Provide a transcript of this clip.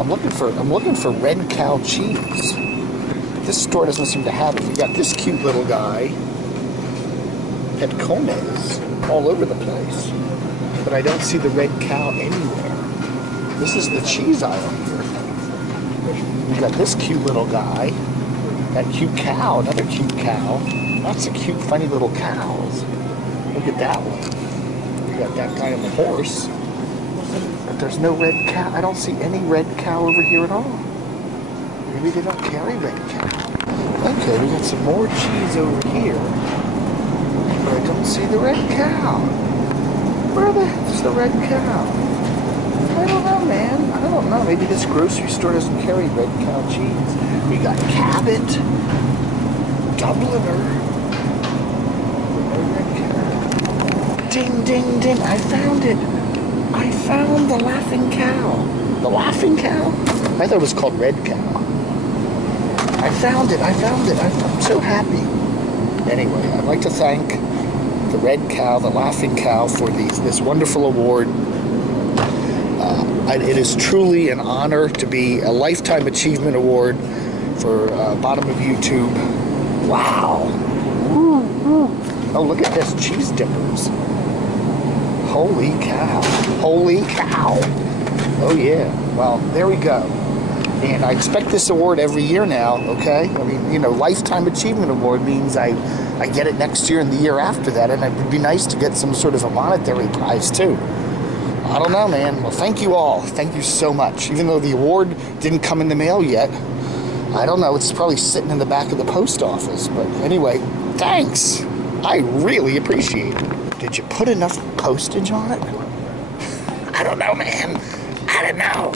I'm looking for red cow cheese. This store doesn't seem to have it. We got this cute little guy at Cone's all over the place, but I don't see the red cow anywhere. This is the cheese aisle here. We got this cute little guy, that cute cow, another cute cow. Lots of cute, funny little cows. Look at that one. We got that guy on the horse. But there's no red cow. I don't see any red cow over here at all. Maybe they don't carry red cow. Okay, we got some more cheese over here. But I don't see the red cow. Where the heck is the red cow? I don't know, man. I don't know. Maybe this grocery store doesn't carry red cow cheese. We got Cabot, Dubliner. No red cow. Ding, ding, ding. I found it. I found the Laughing Cow. The Laughing Cow? I thought it was called Red Cow. I found it. I found it. I'm so happy. Anyway, I'd like to thank the Red Cow, the Laughing Cow, for this wonderful award. It is truly an honor to be a Lifetime Achievement Award for Bottom of YouTube. Wow. Woo, woo. Oh, look at this. Cheese dippers. Holy cow. Holy cow. Oh, yeah. Well, there we go. And I expect this award every year now, okay? I mean, you know, Lifetime Achievement Award means I get it next year and the year after that, and it would be nice to get some sort of a monetary prize, too. I don't know, man. Well, thank you all. Thank you so much. Even though the award didn't come in the mail yet, I don't know. It's probably sitting in the back of the post office. But anyway, thanks. I really appreciate it. Did you put enough postage on it? I don't know, man. I don't know.